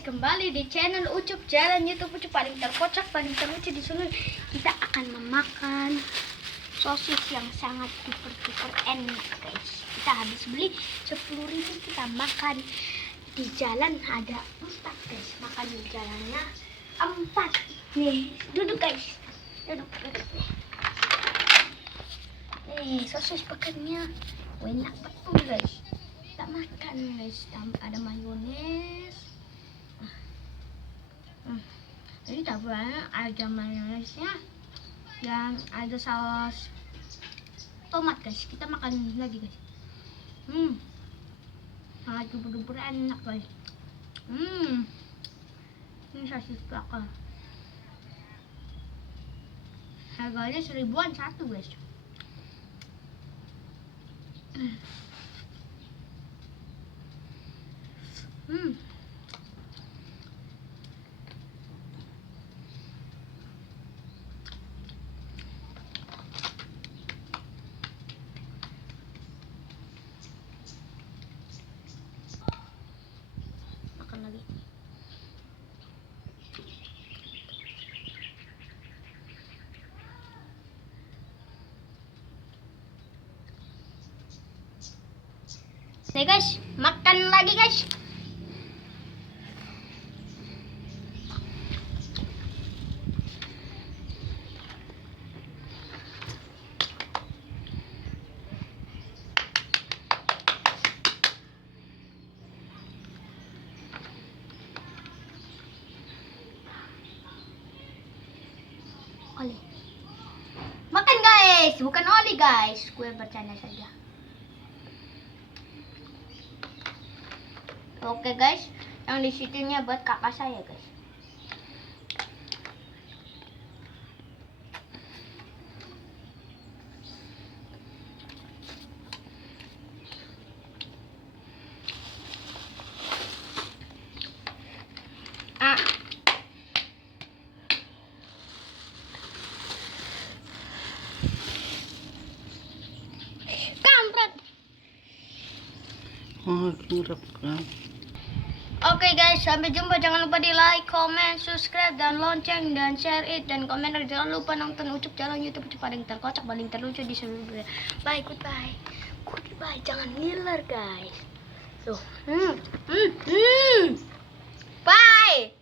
guys, kembali di channel Ucup Jalan YouTube Ucup, paling terkocak, paling terlucu di sini. Kita akan memakan sosis yang sangat super enak guys. Kita habis beli 10.000, kita makan di jalan. Ada 4 guys, makan di jalannya 4. Nih, duduk guys, duduk nih. Nih, sosis pekannya enak betul guys. Kita makan guys, ada mayones. Jadi taburannya ada mayonesnya dan ada saus tomat guys. Kita makan lagi guys. Sangat super enak guys. Ini sosis bakar. Harganya 1000-an satu guys. Makan lagi. Nih guys, makan lagi guys. Oli. Makan guys, bukan oli guys. Gue bercanda saja. Oke guys, yang di situnya buat kakak saya guys. Kampret. Oke guys, sampai jumpa. Jangan lupa di like, comment, subscribe, dan lonceng, dan share it, dan komentar. Jangan lupa nonton Ucup Jalan YouTube Ucup, paling terkocak, paling terlucu di seluruh dunia. Bye, goodbye. Goodbye, jangan ngiler guys. Tuh. Bye.